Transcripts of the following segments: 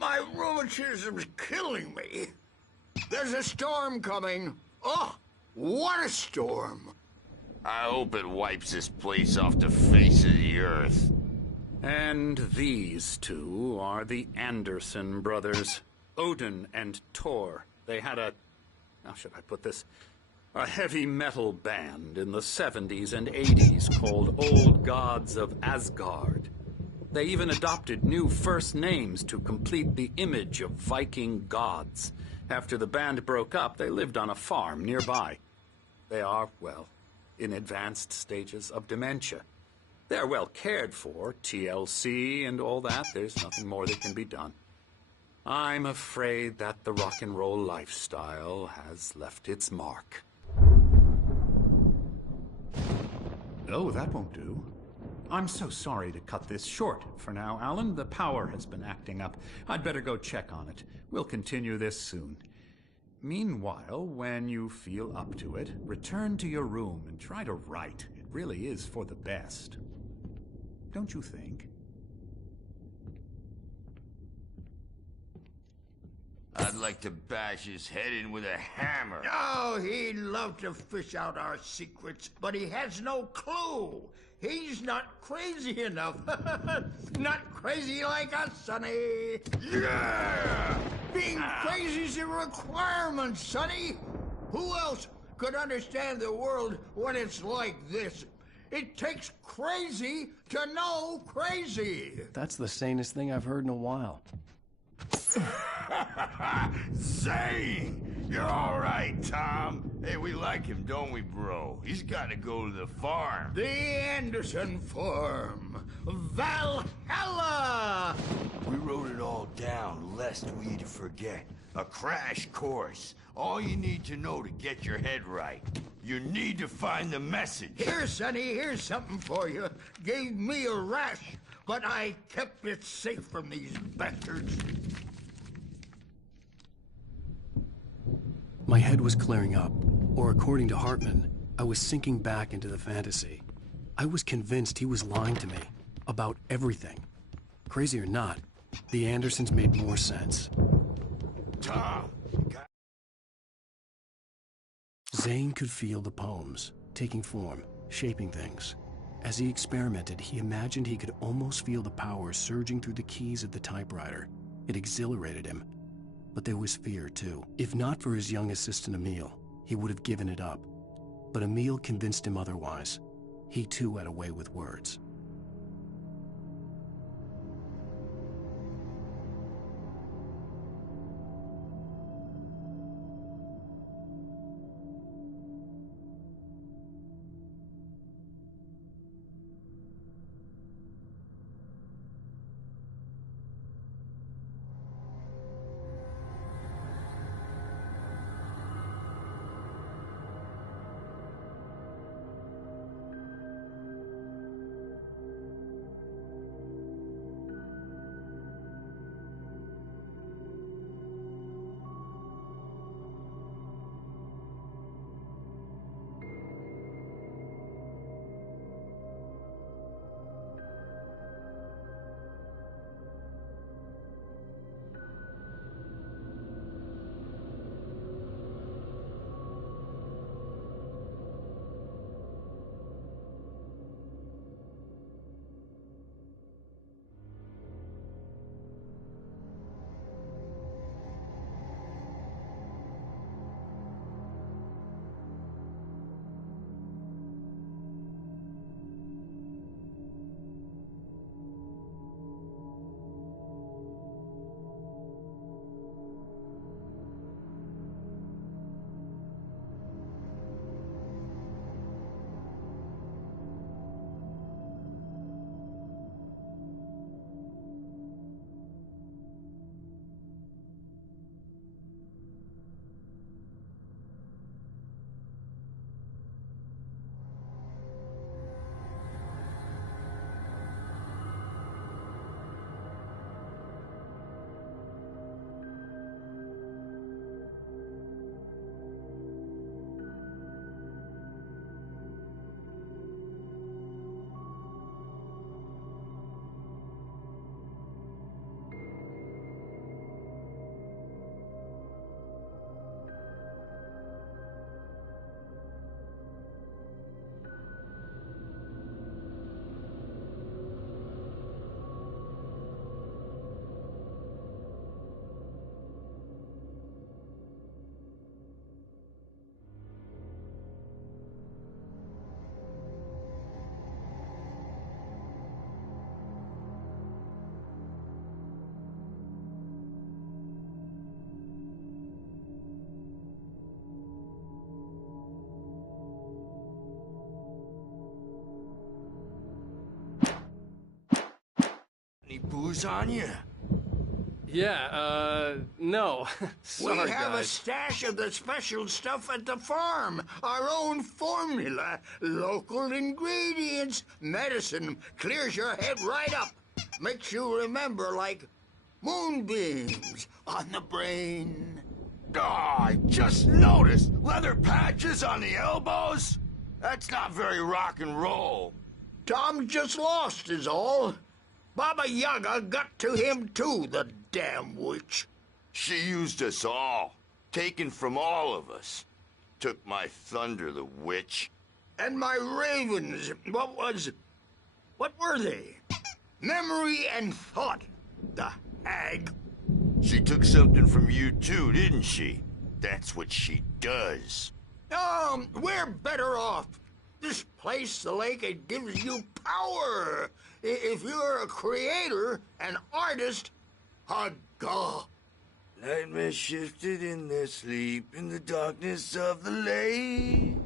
My rheumatism's killing me. There's a storm coming. Oh, what a storm. I hope it wipes this place off the face of the earth. And these two are the Anderson brothers, Odin and Thor. They had a, how should I put this, a heavy metal band in the 70s and 80s called Old Gods of Asgard. They even adopted new first names to complete the image of Viking gods. After the band broke up, they lived on a farm nearby. They are, well, in advanced stages of dementia. They're well cared for, TLC and all that. There's nothing more that can be done. I'm afraid that the rock and roll lifestyle has left its mark. Oh, that won't do. I'm so sorry to cut this short for now, Alan. The power has been acting up. I'd better go check on it. We'll continue this soon. Meanwhile, when you feel up to it, return to your room and try to write. It really is for the best. Don't you think? I'd like to bash his head in with a hammer. Oh, he'd love to fish out our secrets, but he has no clue. He's not crazy enough. Not crazy like us, Sonny. Yeah! Being crazy's a requirement, Sonny. Who else could understand the world when it's like this? It takes crazy to know crazy. That's the sanest thing I've heard in a while. Zane! You're all right, Tom. Hey, we like him, don't we, bro? He's got to go to the farm. The Anderson Farm. Valhalla! We wrote it all down, lest we'd forget. A crash course. All you need to know to get your head right. You need to find the message. Here, Sonny, here's something for you. Gave me a rash, but I kept it safe from these bastards. My head was clearing up, or according to Hartman, I was sinking back into the fantasy. I was convinced he was lying to me about everything. Crazy or not, the Andersons made more sense. Tom! Zane could feel the poems, taking form, shaping things. As he experimented, he imagined he could almost feel the power surging through the keys of the typewriter. It exhilarated him. But there was fear, too. If not for his young assistant Emil, he would have given it up. But Emil convinced him otherwise. He, too, had a way with words. booze on you? Yeah, no. Sorry, we have a guys. stash of the special stuff at the farm. Our own formula, local ingredients, medicine. Clears your head right up. Makes you remember like moonbeams on the brain. Oh, I just noticed. Leather patches on the elbows? That's not very rock and roll. Tom just lost is all. Baba Yaga got to him too, the damn witch. She used us all. Taken from all of us. Took my thunder, the witch. And my ravens, what were they? Memory and thought, the hag. She took something from you too, didn't she? That's what she does. We're better off. This place, the lake, it gives you power. If you're a creator, an artist, a god. Nightmares shifted in their sleep in the darkness of the lake.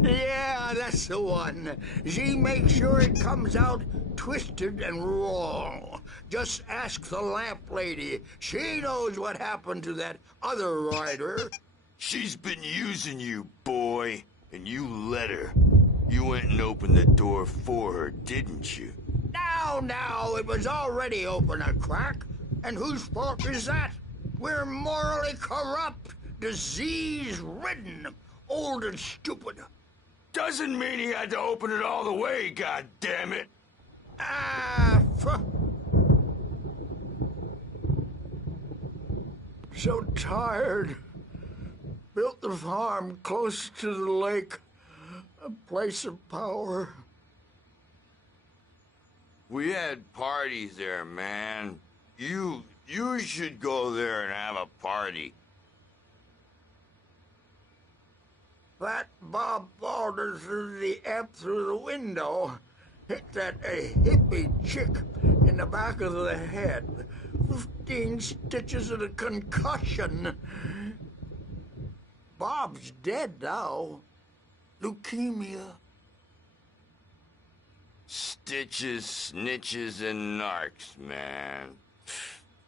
Yeah, that's the one. She makes sure it comes out twisted and wrong. Just ask the lamp lady. She knows what happened to that other rider. She's been using you, boy, and you let her. You went and opened the door for her, didn't you? Now, it was already open a crack. And whose fault is that? We're morally corrupt, disease-ridden, old and stupid. Doesn't mean he had to open it all the way, goddammit. So tired. Built the farm close to the lake. A place of power. We had parties there, man. You should go there and have a party. That Bob Balder threw the amp through the window. Hit that hippie chick in the back of the head. 15 stitches and a concussion. Bob's dead now. Leukemia. Stitches, snitches, and narcs, man.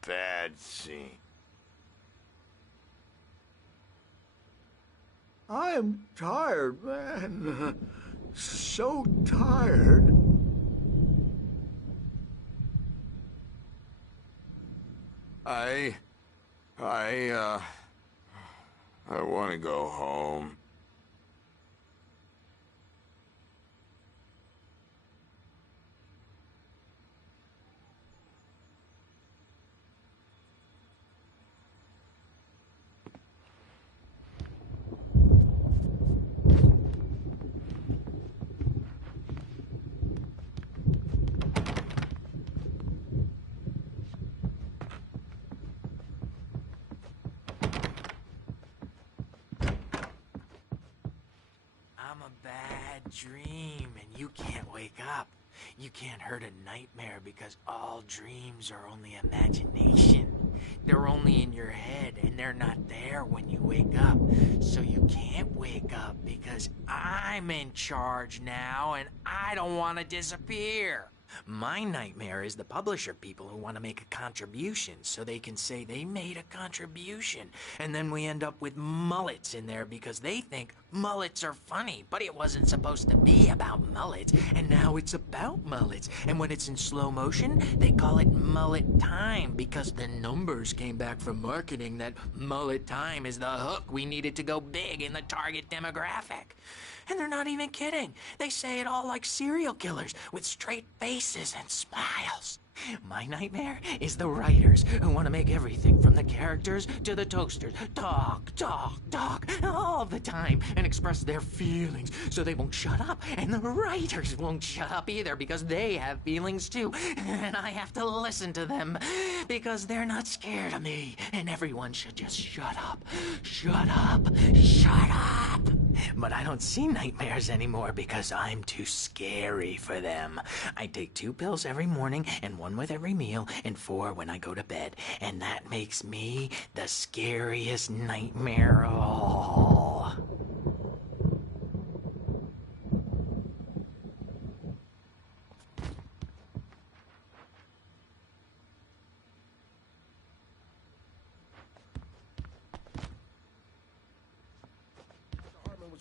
Bad scene. I'm tired, man. So tired. I want to go home. Dream and you can't wake up. You can't hurt a nightmare because all dreams are only imagination. They're only in your head and they're not there when you wake up. So you can't wake up because I'm in charge now and I don't want to disappear. My nightmare is the publisher people who want to make a contribution so they can say they made a contribution. And then we end up with mullets in there because they think mullets are funny. But it wasn't supposed to be about mullets. And now it's about mullets. And when it's in slow motion, they call it mullet time because the numbers came back from marketing that mullet time is the hook we needed to go big in the target demographic. And they're not even kidding. They say it all like serial killers with straight faces and smiles. My nightmare is the writers who want to make everything from the characters to the toasters talk all the time and express their feelings so they won't shut up. And the writers won't shut up either because they have feelings too. And I have to listen to them because they're not scared of me. And everyone should just shut up. Shut up. Shut up. But I don't see nightmares anymore because I'm too scary for them. I take 2 pills every morning and 1 with every meal and 4 when I go to bed. And that makes me the scariest nightmare of all.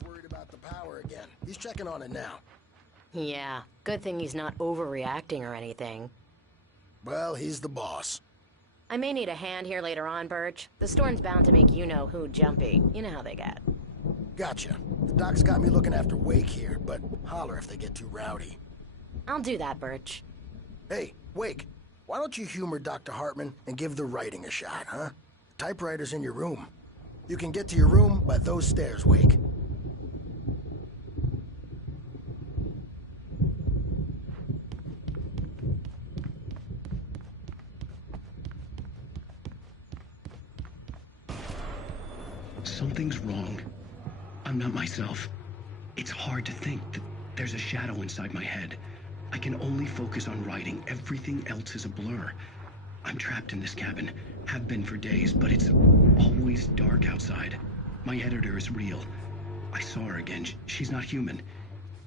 Hartman's worried about the power again. He's checking on it now. Yeah, good thing he's not overreacting or anything. Well, he's the boss. I may need a hand here later on, Birch. The storm's bound to make you-know-who jumpy. You know how they get. Gotcha. The doc's got me looking after Wake here, but holler if they get too rowdy. I'll do that, Birch. Hey, Wake, why don't you humor Dr. Hartman and give the writing a shot, huh? The typewriter's in your room. You can get to your room by those stairs, Wake. Something's wrong. I'm not myself. It's hard to think that there's a shadow inside my head. I can only focus on writing. Everything else is a blur. I'm trapped in this cabin. Have been for days, but it's always dark outside. My editor is real. I saw her again. She's not human.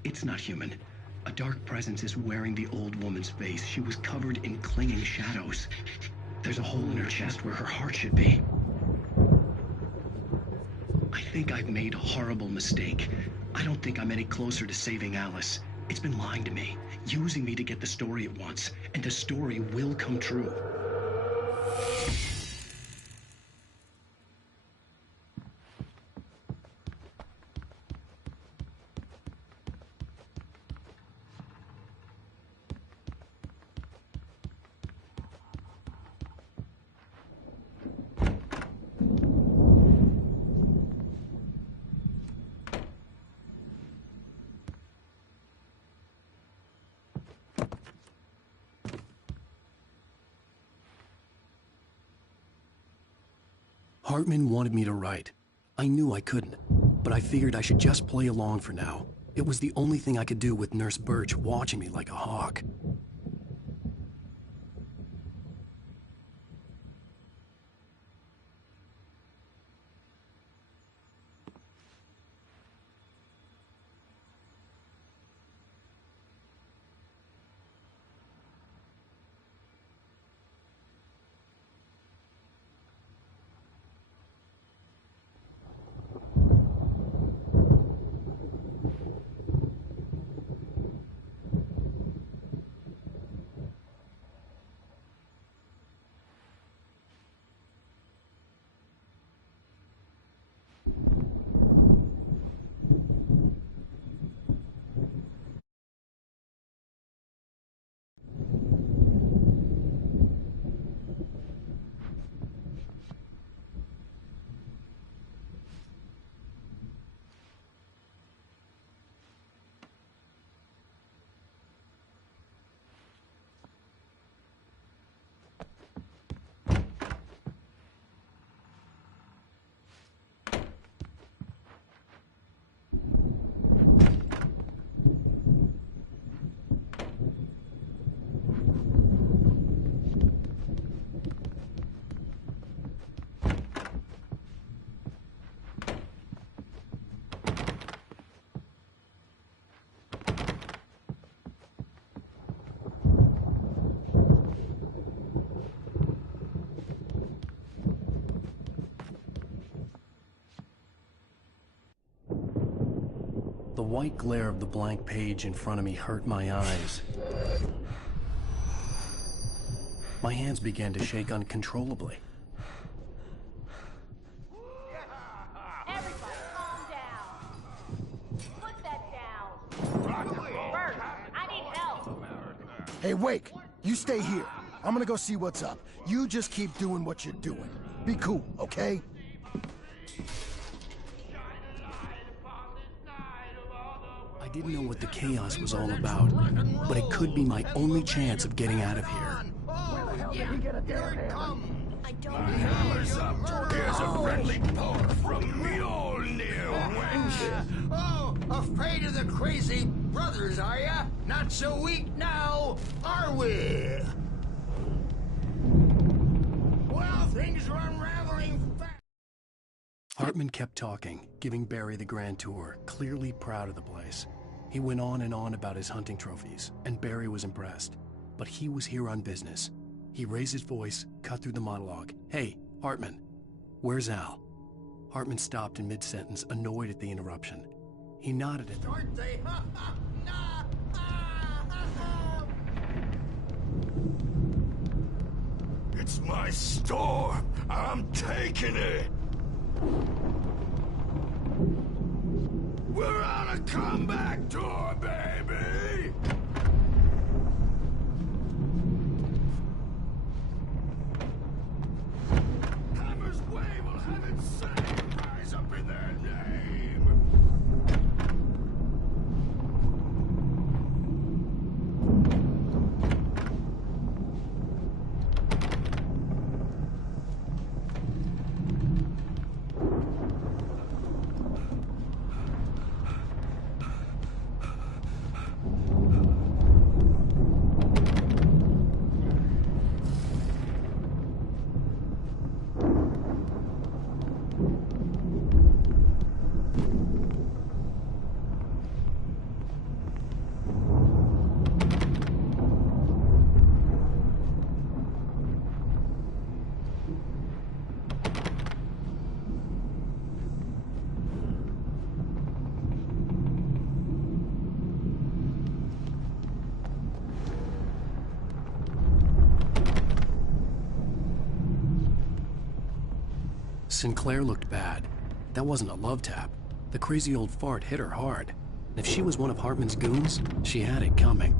It's not human. A dark presence is wearing the old woman's face. She was covered in clinging shadows. There's a hole in her chest where her heart should be. I think I've made a horrible mistake. I don't think I'm any closer to saving Alice. It's been lying to me, using me to get the story it wants, and the story will come true. Hartman wanted me to write. I knew I couldn't, but I figured I should just play along for now. It was the only thing I could do with Nurse Birch watching me like a hawk. The white glare of the blank page in front of me hurt my eyes. My hands began to shake uncontrollably. Everybody, calm down. Put that down. Bert, I need help. Hey, Wake, you stay here. I'm gonna go see what's up. You just keep doing what you're doing. Be cool, okay? I didn't know what the chaos was all about, but it could be my only chance of getting out of here. Here it comes. I don't Hammer's up. Here's a friendly poke from Mjolnir, wench. Oh, afraid of the crazy brothers, are ya? Not so weak now, are we? Well, things are unraveling fast. Hartman kept talking, giving Barry the grand tour, clearly proud of the place. He went on and on about his hunting trophies, and Barry was impressed. But he was here on business. He raised his voice, cut through the monologue. Hey, Hartman, where's Al? Hartman stopped in mid-sentence, annoyed at the interruption. He nodded at them. Aren't they? It's my store. I'm taking it. We're on a comeback tour, baby. Hammer's Way will have insane rise up in their name. Sinclair looked bad. That wasn't a love tap. The crazy old fart hit her hard. And if she was one of Hartman's goons, she had it coming.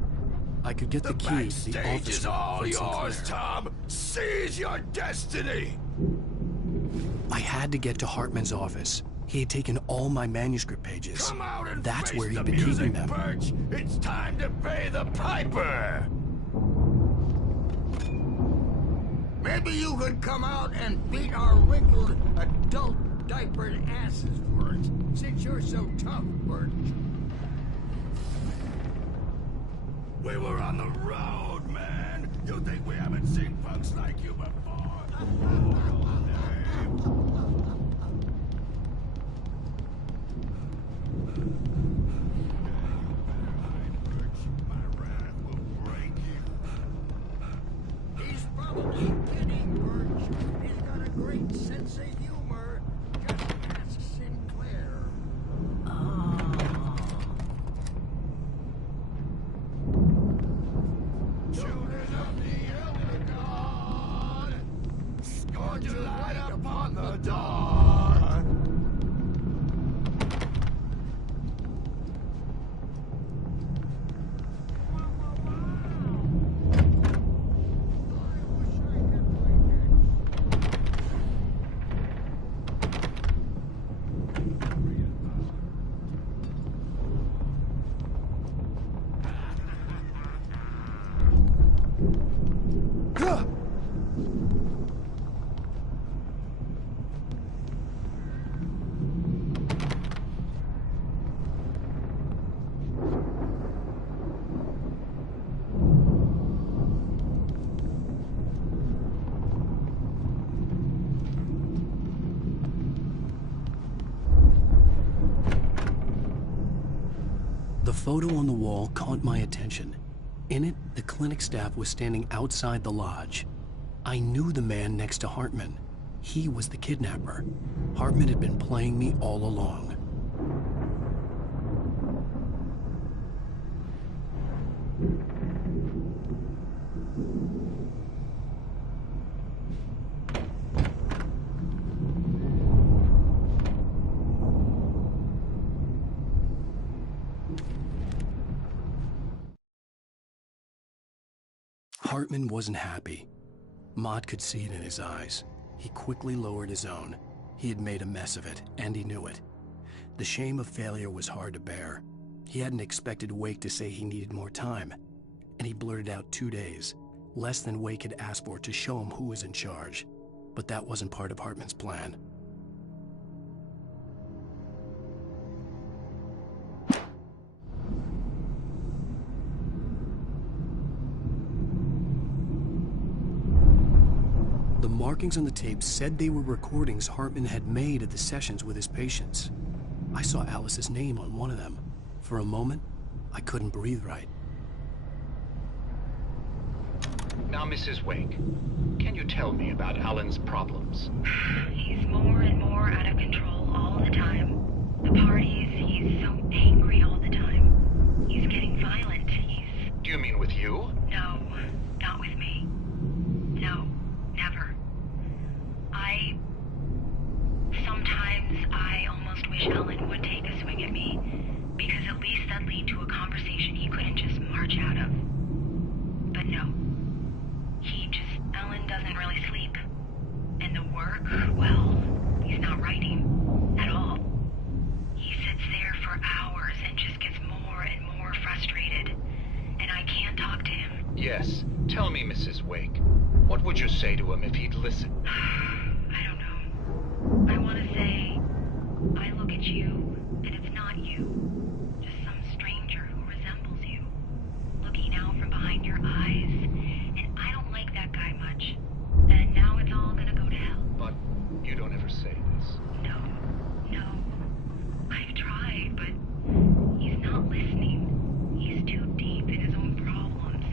I could get the key to the Backstage office is all from yours, Sinclair. Tom. Seize your destiny. I had to get to Hartman's office. He had taken all my manuscript pages. Come out and That's face where the he'd been keeping music, them. Birch. It's time to pay the piper. Maybe you could come out and beat our wrinkled, adult diapered asses for it, since you're so tough, Birch. We were on the road, man. You think we haven't seen punks like you before? He's probably kidding, Birch. He's got a great sense of humor. Just ask Sinclair. Children of the Elder God, scorch your light upon the dawn. The photo on the wall caught my attention. In it, the clinic staff was standing outside the lodge. I knew the man next to Hartman. He was the kidnapper. Hartman had been playing me all along. Hartman wasn't happy. Mott could see it in his eyes. He quickly lowered his own. He had made a mess of it, and he knew it. The shame of failure was hard to bear. He hadn't expected Wake to say he needed more time, and he blurted out 2 days, less than Wake had asked for to show him who was in charge. But that wasn't part of Hartman's plan. The markings on the tape said they were recordings Hartman had made of the sessions with his patients. I saw Alice's name on one of them. For a moment, I couldn't breathe right. Now, Mrs. Wake, can you tell me about Alan's problems? He's more and more out of control all the time. The parties, he's so angry all the time. He's getting violent. Do you mean with you? No, not with me. No, never. Sometimes I almost wish Alan would take a swing at me, because at least that'd lead to a conversation he couldn't just march out of. But no. Alan doesn't really sleep. And the work, well, he's not writing at all. He sits there for hours and just gets more and more frustrated. And I can't talk to him. Yes. Tell me, Mrs. Wake. What would you say to him if he'd listen? I don't know. I want to say, I look at you, and it's not you. Just some stranger who resembles you. Looking out from behind your eyes. And I don't like that guy much. And now it's all gonna go to hell. But you don't ever say this. No. I've tried, but he's not listening. He's too deep in his own problems.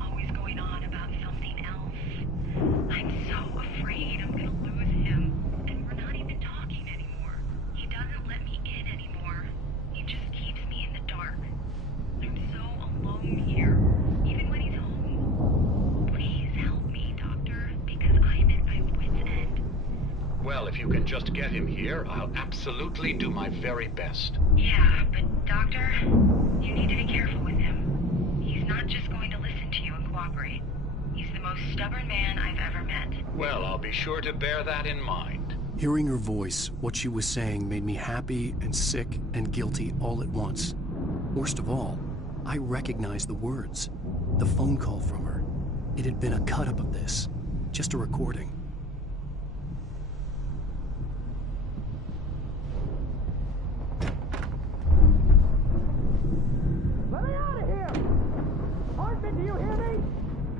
Always going on about something else. I'm so afraid I'm gonna lose him. And we're not even talking anymore. He doesn't let me in anymore. He just keeps me in the dark. I'm so alone here, even when he's home. Please help me, Doctor, because I'm at my wit's end. Well, if you can just get him here, I'll absolutely do my very best. Yeah, but Doctor, you need to be careful with him. He's not just going to listen to you and cooperate. He's the most stubborn man I've ever met. Well, I'll be sure to bear that in mind. Hearing her voice, what she was saying made me happy and sick and guilty all at once. Worst of all, I recognized the words. The phone call from her. It had been a cut-up of this. Just a recording. Let me out of here! Hartman, do you hear me?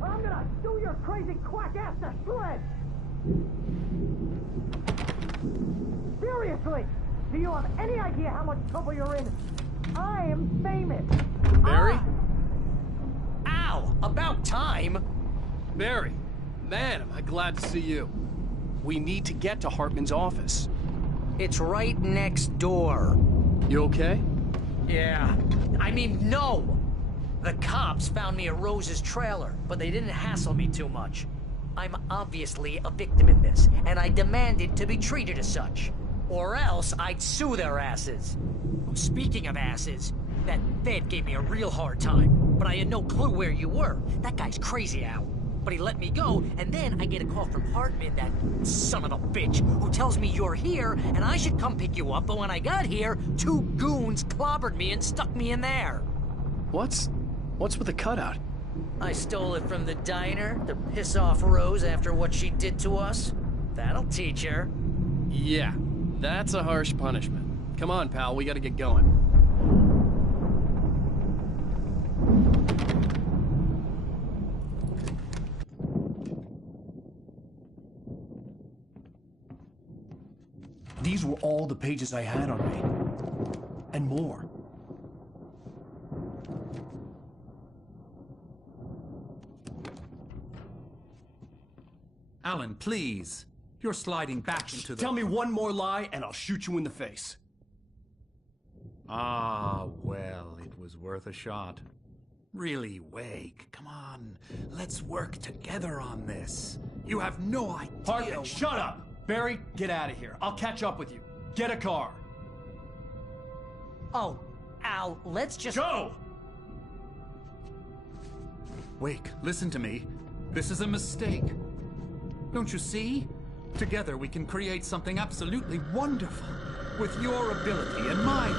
Or I'm gonna do your crazy quack ass to shreds! Seriously! Do you have any idea how much trouble you're in? I am famous! Barry? Ow! About time! Barry, man, am I glad to see you. We need to get to Hartman's office. It's right next door. You okay? Yeah. I mean, no! The cops found me at Rose's trailer, but they didn't hassle me too much. I'm obviously a victim in this, and I demanded to be treated as such. Or else I'd sue their asses. Speaking of asses, that Fed gave me a real hard time, but I had no clue where you were. That guy's crazy, Al. But he let me go, and then I get a call from Hartman, that son of a bitch, who tells me you're here, and I should come pick you up, but when I got here, 2 goons clobbered me and stuck me in there. What's with the cutout? I stole it from the diner to piss off Rose after what she did to us. That'll teach her. Yeah, that's a harsh punishment. Come on, pal, we gotta get going. These were all the pages I had on me. And more. Alan, please. You're sliding back into the... Tell me one more lie and I'll shoot you in the face. Ah, well, it was worth a shot. Really, Wake, come on. Let's work together on this. You have no idea... Hartman, shut up! Barry, get out of here. I'll catch up with you. Get a car. Oh, Al, let's just... Go! Wake, listen to me. This is a mistake. Don't you see? Together we can create something absolutely wonderful. With your ability and mine.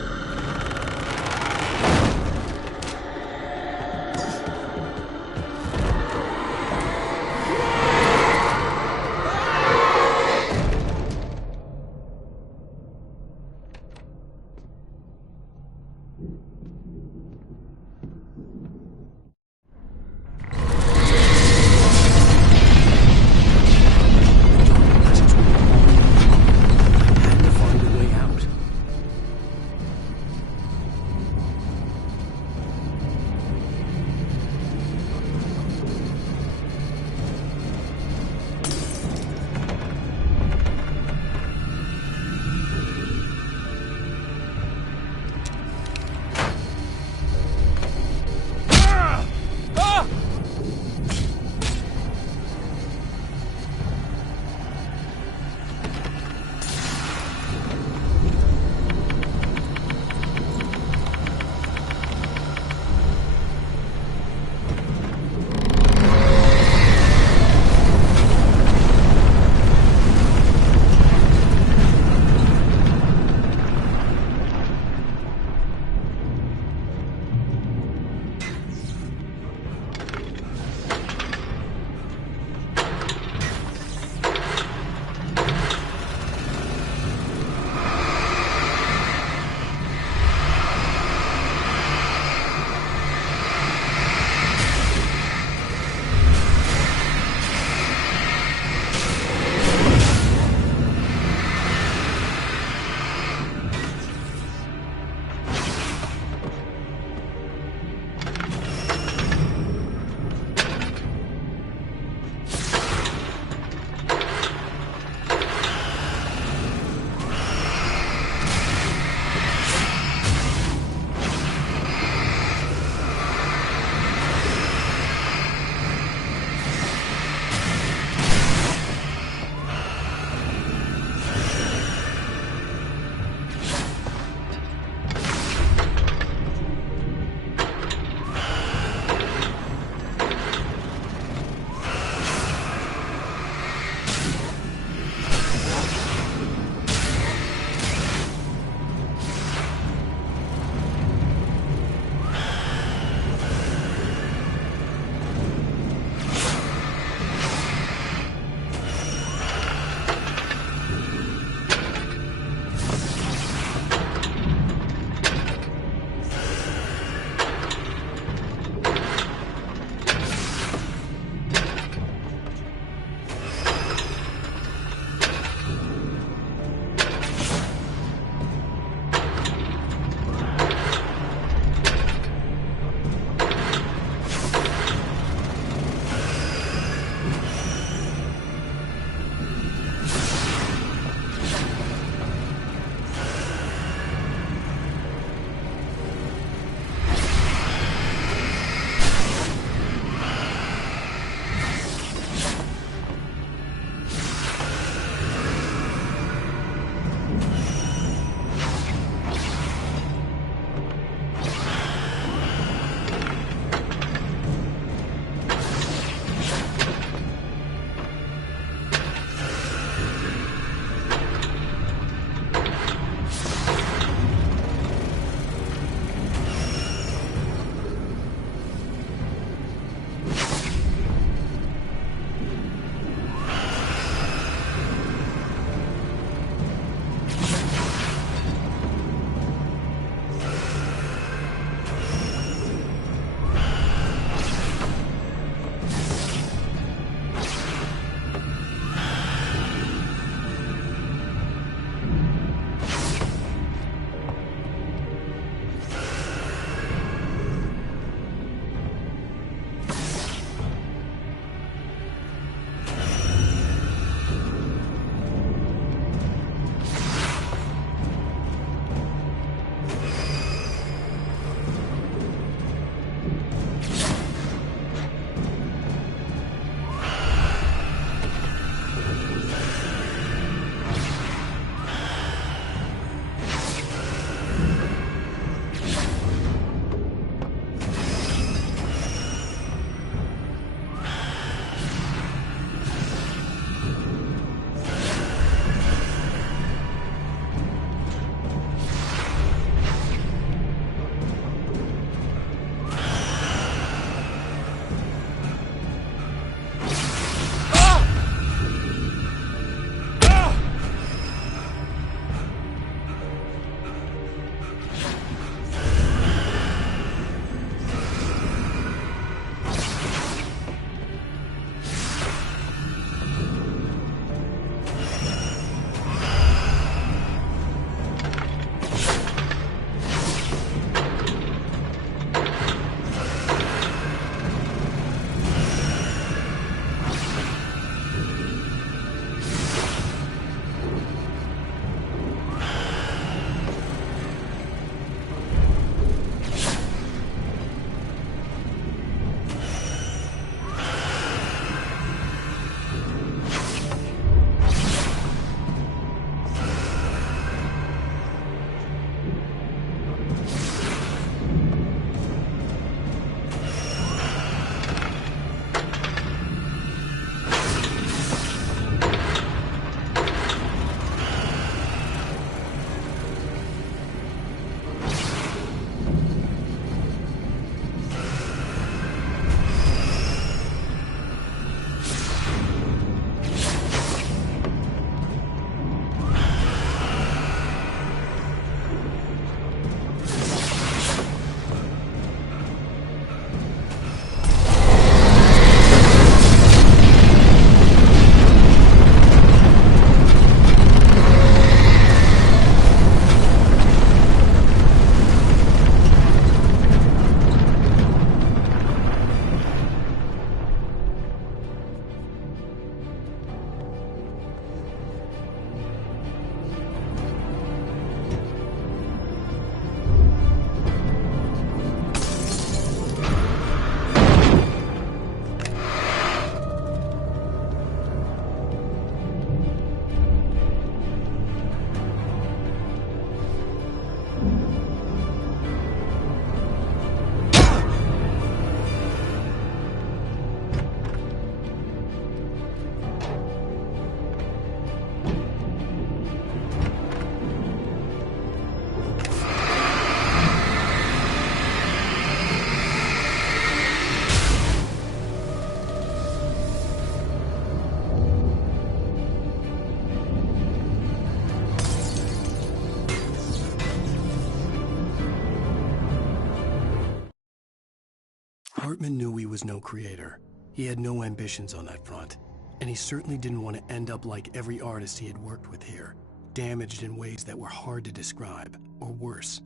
Hartman knew he was no creator. He had no ambitions on that front. And he certainly didn't want to end up like every artist he had worked with here, damaged in ways that were hard to describe, or worse.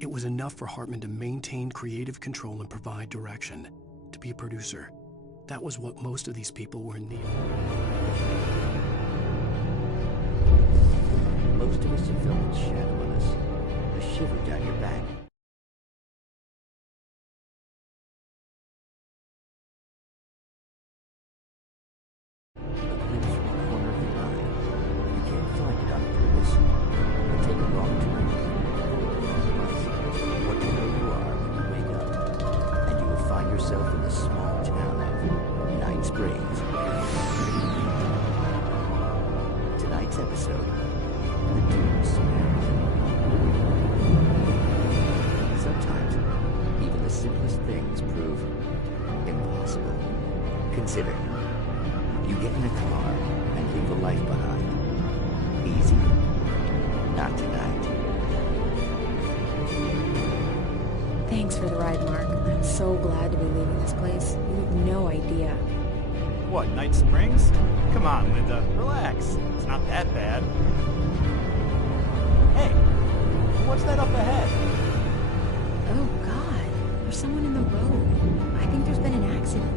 It was enough for Hartman to maintain creative control and provide direction, to be a producer. That was what most of these people were in need of. Most of us have felt its shadow on us, a shiver down your back. A glimpse from the corner of your eye. You can't find it on purpose, but take a wrong turn. What you know you are when you wake up, and you will find yourself in the small town of Night Springs. Tonight's episode, The Dune Samaritan. Sometimes, even the simplest things prove impossible. Consider, you get in a car and leave a life behind. Easy. Not tonight. Thanks for the ride, Mark. I'm so glad to be leaving this place. You have no idea. What, Night Springs? Come on, Linda. Relax. It's not that bad. Hey, what's that up ahead? Oh, God. There's someone in the road. I think there's been an accident.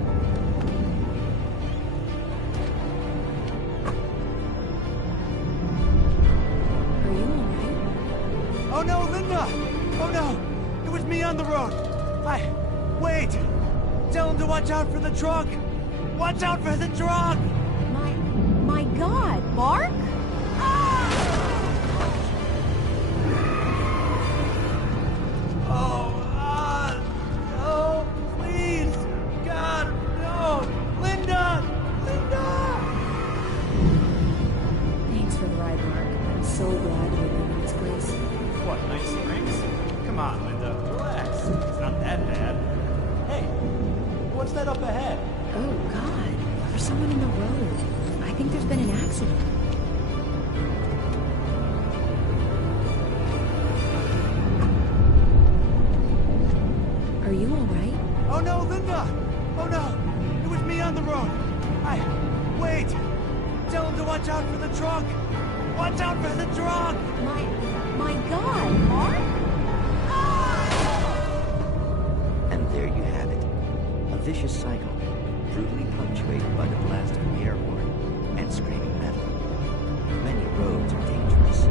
Are you alright? Oh no, Linda! Oh no! It was me on the road! Wait! Tell him to watch out for the truck! Watch out for the truck! My God, Mark? Oh, please! God, no! Linda! Thanks for the ride, Mark. I'm so glad to be leaving this place. What, Night Springs? Come on, Linda. Relax. It's not that bad. Hey, what's that up ahead? Oh, God. There's someone in the road. I think there's been an accident. Are you alright? Oh no, Linda! Oh no! It was me on the road! Wait! Tell him to watch out for the truck! Watch out for the truck! My God, Mark? And there you have it. A vicious cycle, brutally punctuated by the blast of an air horn and screaming metal. Many roads are dangerous,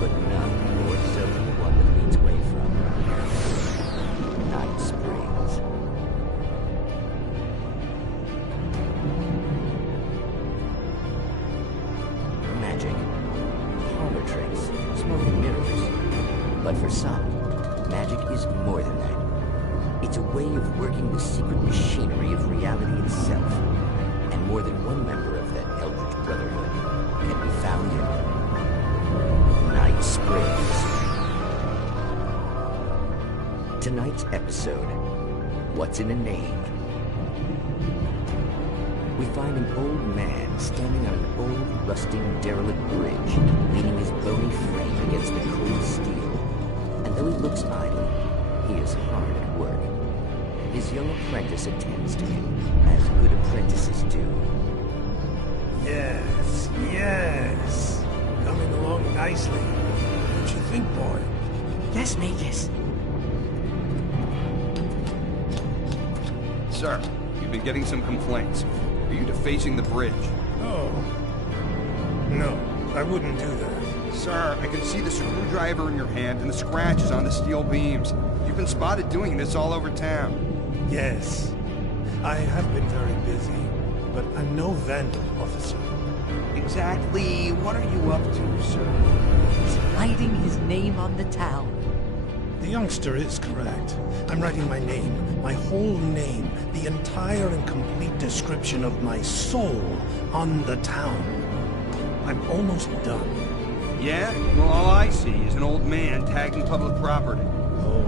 but none more so than the one that leads away from Night Springs. Magic, parlor tricks, smoke and mirrors. But for some, magic is more than that. It's a way of working the secret machinery of reality itself. And more than one member of that eldritch brotherhood can be found in Night Springs. Tonight's episode, What's in a Name? We find an old man standing on an old, rusting, derelict bridge, leaning his bony frame against the cold steel. And though he looks idle, he is hard at work. His young apprentice attends to him, as good apprentices do. Yes. Coming along nicely. What you think, boy? Yes, Magus. Sir, you've been getting some complaints. Are you defacing the bridge? Oh. No, I wouldn't do that. Sir, I can see the screwdriver in your hand and the scratches on the steel beams. You've been spotted doing this all over town. Yes. I have been very busy, but I'm no vandal, officer. Exactly what are you up to, sir? He's writing his name on the town. The youngster is correct. I'm writing my name, my whole name, the entire and complete description of my soul on the town. I'm almost done. Yeah? Well, all I see is an old man tagging public property. Oh,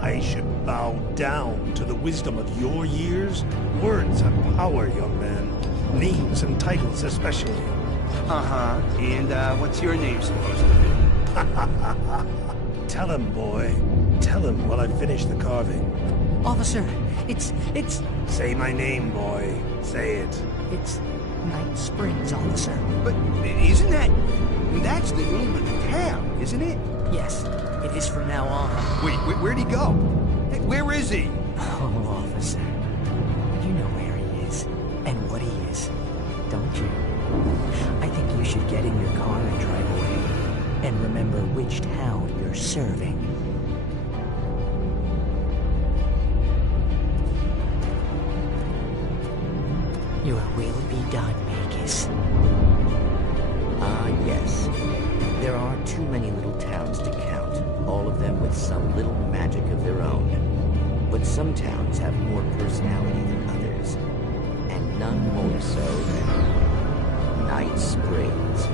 I should bow down to the wisdom of your years. Words have power, young man. Names and titles especially. Uh-huh. And, what's your name supposed to be? Tell him, boy. Tell him while I finish the carving. Officer, it's... Say my name, boy. Say it. It's Night Springs, officer. But isn't that... That's the name of the town, isn't it? Yes, it is from now on. Wait, where'd he go? Hey, where is he? Oh, officer. You know where he is, and what he is, don't you? I think you should get in your car and drive away. And remember which town you're serving. Your will be done, Magus. Ah, yes. There are too many little towns to count, all of them with some little magic of their own. But some towns have more personality than others, and none more so than Night Springs.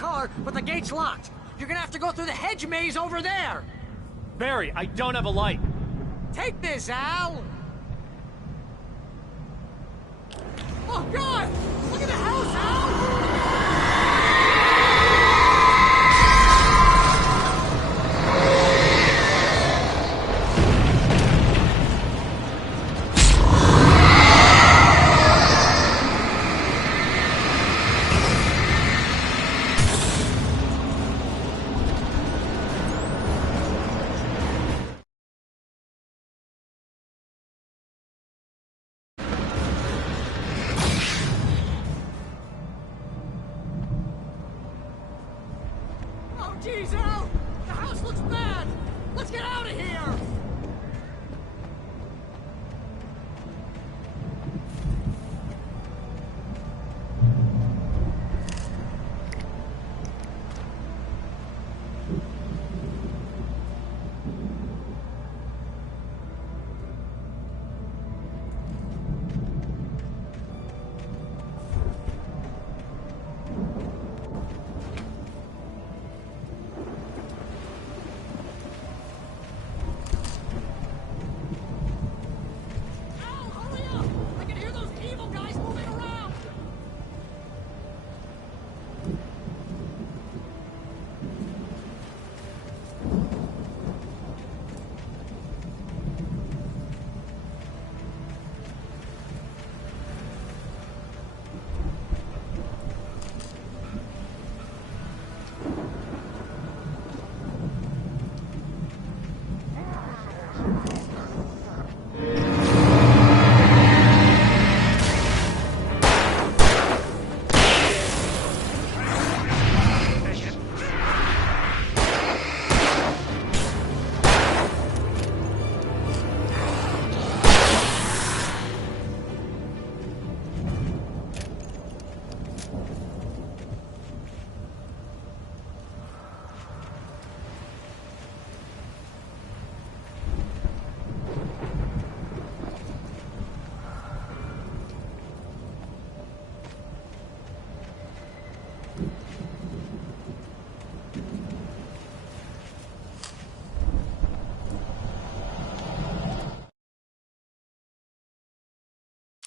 car, but the gate's locked. You're gonna have to go through the hedge maze over there. Barry, I don't have a light. Take this, Al. Oh, God! Look at the house, Al! Jeez, Al! The house looks bad! Let's get out of here!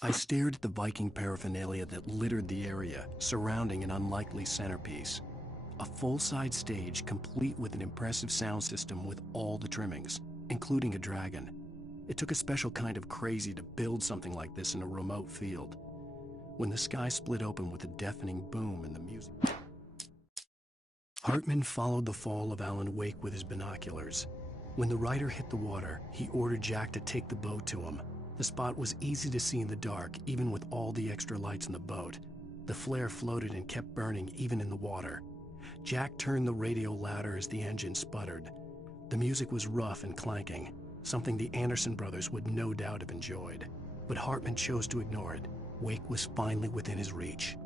I stared at the Viking paraphernalia that littered the area, surrounding an unlikely centerpiece. A full-size stage complete with an impressive sound system with all the trimmings, including a dragon. It took a special kind of crazy to build something like this in a remote field. When the sky split open with a deafening boom and the music... Hartman followed the fall of Alan Wake with his binoculars. When the rider hit the water, he ordered Jack to take the boat to him. The spot was easy to see in the dark, even with all the extra lights in the boat. The flare floated and kept burning even in the water. Jack turned the radio louder as the engine sputtered. The music was rough and clanking, something the Anderson brothers would no doubt have enjoyed. But Hartman chose to ignore it. Wake was finally within his reach.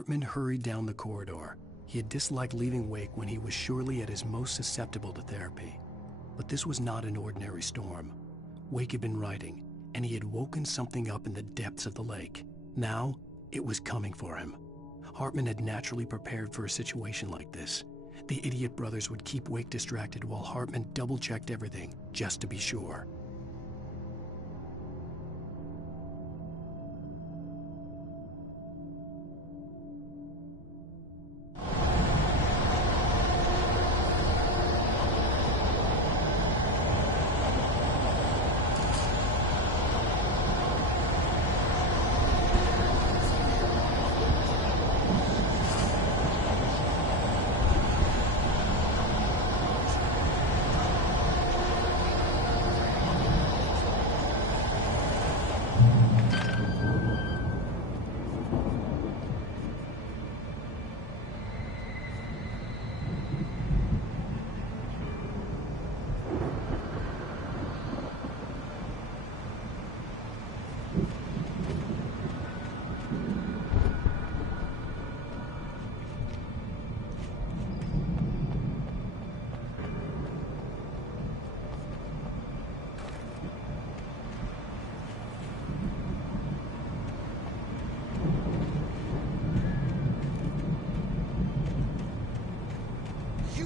Hartman hurried down the corridor. He had disliked leaving Wake when he was surely at his most susceptible to therapy. But this was not an ordinary storm. Wake had been writing, and he had woken something up in the depths of the lake. Now, it was coming for him. Hartman had naturally prepared for a situation like this. The idiot brothers would keep Wake distracted while Hartman double-checked everything, just to be sure.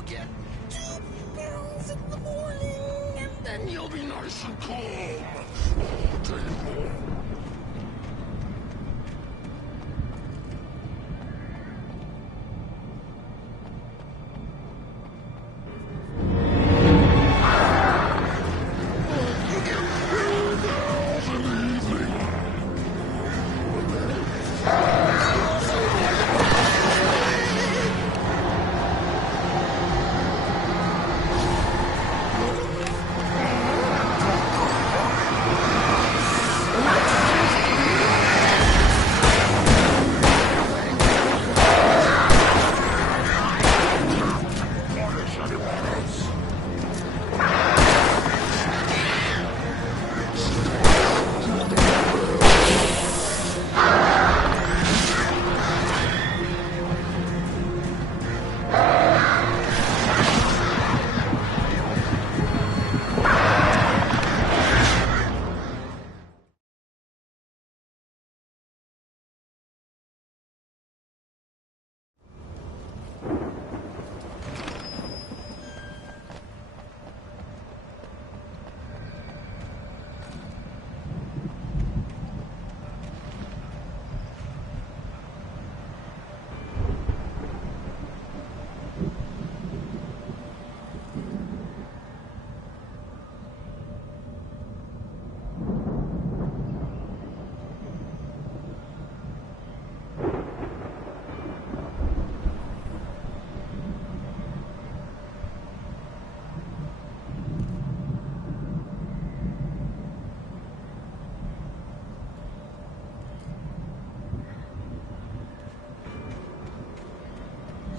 Get 2 pills in the morning, and then you'll be nice and calm all day long.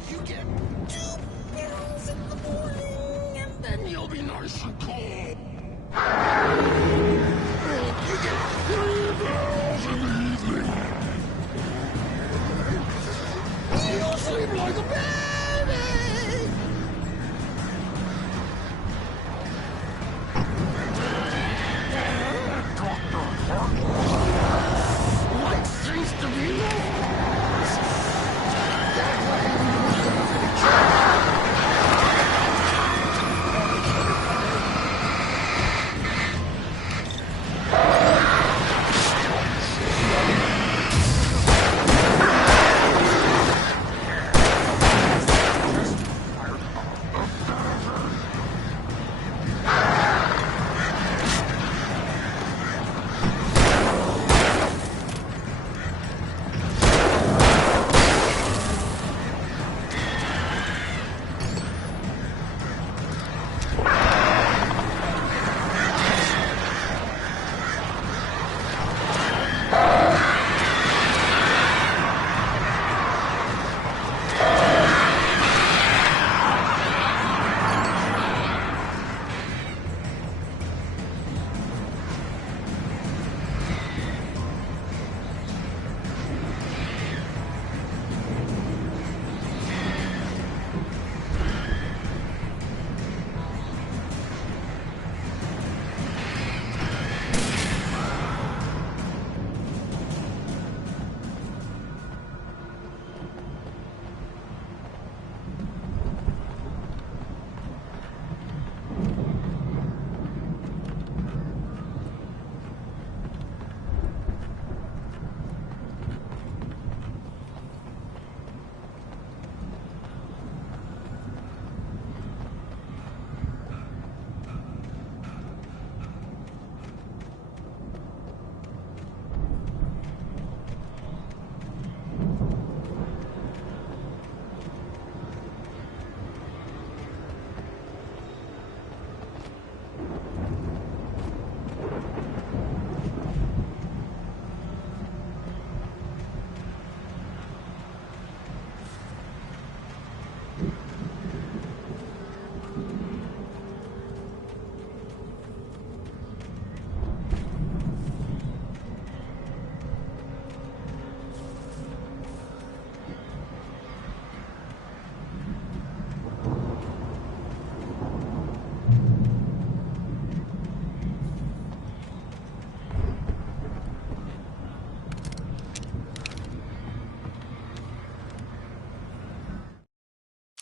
You get 2 pills in the morning, and then you'll be nice and calm. You get 3 pills in the evening. You'll sleep like a baby. Dr. Hartman likes things to be lost. That way.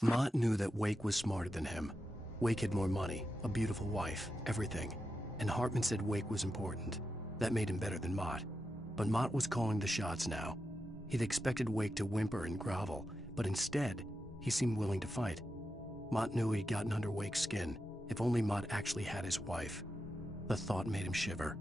Mott knew that Wake was smarter than him. Wake had more money, a beautiful wife, everything. And Hartman said Wake was important. That made him better than Mott. But Mott was calling the shots now. He'd expected Wake to whimper and grovel, but instead, he seemed willing to fight. Mott knew he'd gotten under Wake's skin. If only Mott actually had his wife. The thought made him shiver.